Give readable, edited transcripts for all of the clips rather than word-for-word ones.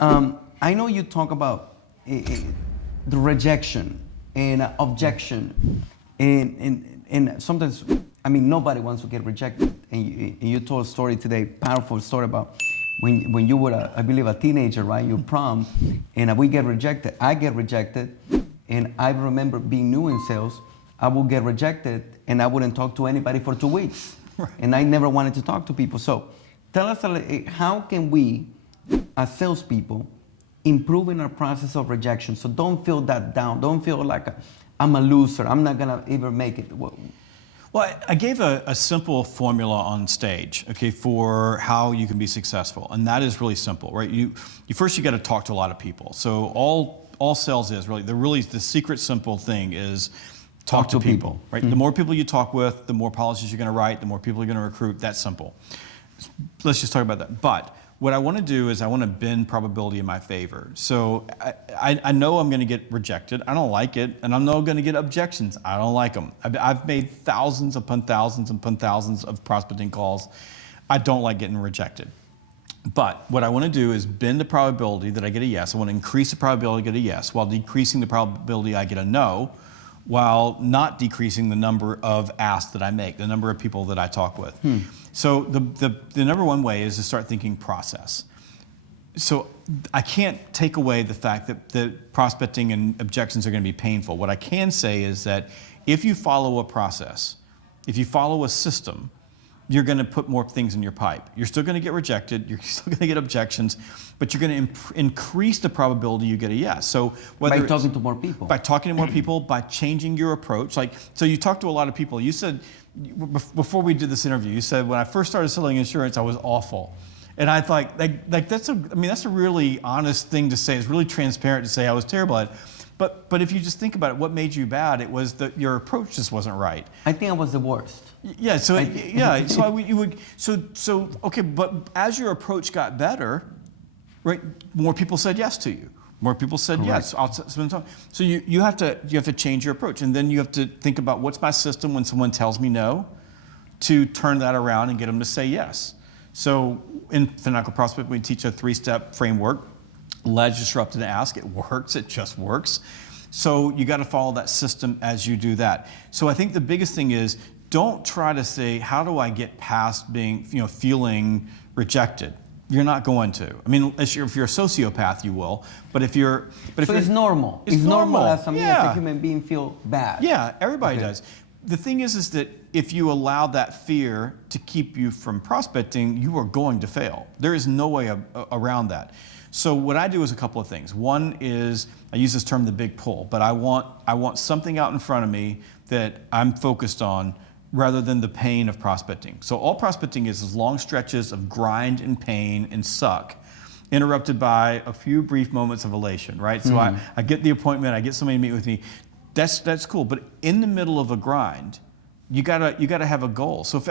I know you talk about the rejection and objection, and sometimes, I mean, nobody wants to get rejected. And you told a story today, powerful story about when you were, I believe, a teenager, right? You prom, and we get rejected. I get rejected, and I remember being new in sales. I would get rejected, and I wouldn't talk to anybody for 2 weeks. Right. And I never wanted to talk to people. So tell us, how can we, as salespeople, improve in our process of rejection? So don't feel that down. Don't feel like I'm a loser. I'm not going to ever make it. Well, I gave a simple formula on stage, okay, for how you can be successful, and that is really simple, right? You first you got to talk to a lot of people. So all sales is really the secret simple thing is talk to people, right? Mm-hmm. The more people you talk with, the more policies you're going to write, the more people you're going to recruit. That's simple. Let's just talk about that. But what I want to do is I want to bend probability in my favor. So I know I'm going to get rejected. I don't like it. And I know I'm going to get objections. I don't like them. I've made thousands upon thousands upon thousands of prospecting calls. I don't like getting rejected. But what I want to do is bend the probability that I get a yes. I want to increase the probability I get a yes while decreasing the probability I get a no, while not decreasing the number of asks that I make, the number of people that I talk with. So the number one way is to start thinking process. So I can't take away the fact that the prospecting and objections are going to be painful. What I can say is that if you follow a process, if you follow a system, you're going to put more things in your pipe. You're still going to get rejected, you're still going to get objections, but you're going to increase the probability you get a yes. So whether by talking to more people. By talking to more people, by changing your approach. So you talk to a lot of people. You said, before we did this interview, you said, when I first started selling insurance, I was awful. And I thought, that's a really honest thing to say. It's really transparent to say I was terrible at it. But if you just think about it, what made you bad? It was that your approach just wasn't right. I think I was the worst. Yeah. So okay. But as your approach got better, right? More people said yes to you. More people said yes. I'll spend time. So you have to change your approach, and then you have to think about what's my system when someone tells me no, to turn that around and get them to say yes. So in Financial Prospect, we teach a 3-step framework. Ledge, disrupt, and ask. It works. It just works. So you got to follow that system as you do that. So I think the biggest thing is, don't try to say, how do I get past being, feeling rejected? You're not going to. I mean, if you're a sociopath, you will. But if you're, it's normal. It's normal as a human being feel bad. Yeah, everybody does. The thing is that if you allow that fear to keep you from prospecting, you are going to fail. There is no way around that. So what I do is a couple of things. One is, I use this term, the big pull, but I want something out in front of me that I'm focused on rather than the pain of prospecting. So all prospecting is long stretches of grind and pain and suck, interrupted by a few brief moments of elation, right? So I get the appointment, I get somebody to meet with me. That's cool, but in the middle of a grind, you gotta have a goal. So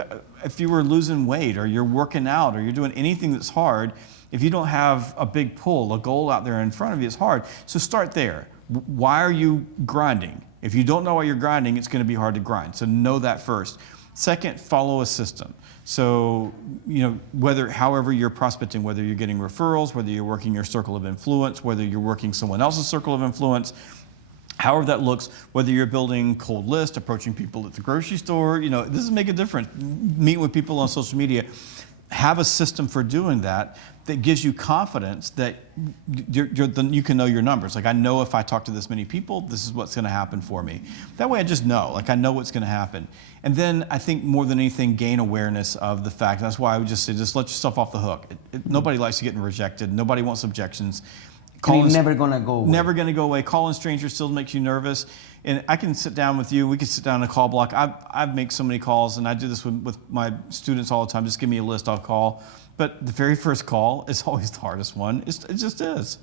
if you were losing weight, or you're working out, or you're doing anything that's hard, if you don't have a big pull, a goal out there in front of you, it's hard. So start there. Why are you grinding? If you don't know why you're grinding, it's going to be hard to grind. So know that first. Second, follow a system. So, however you're prospecting, whether you're getting referrals, whether you're working your circle of influence, whether you're working someone else's circle of influence, however that looks, whether you're building cold lists, approaching people at the grocery store, this does make a difference. Meeting with people on social media. Have a system for doing that gives you confidence that you can know your numbers. Like, I know if I talk to this many people, this is what's going to happen for me. That way I just know. Like, I know what's going to happen. And then I think more than anything, gain awareness of the fact. That's why I would just say, just let yourself off the hook. Nobody likes getting rejected. Nobody wants objections. It's never going to go away. Never going to go away. Calling strangers still makes you nervous. And I can sit down with you. We can sit down in a call block. I make so many calls, and I do this with my students all the time. Just give me a list, I'll call. But the very first call is always the hardest one. It just is.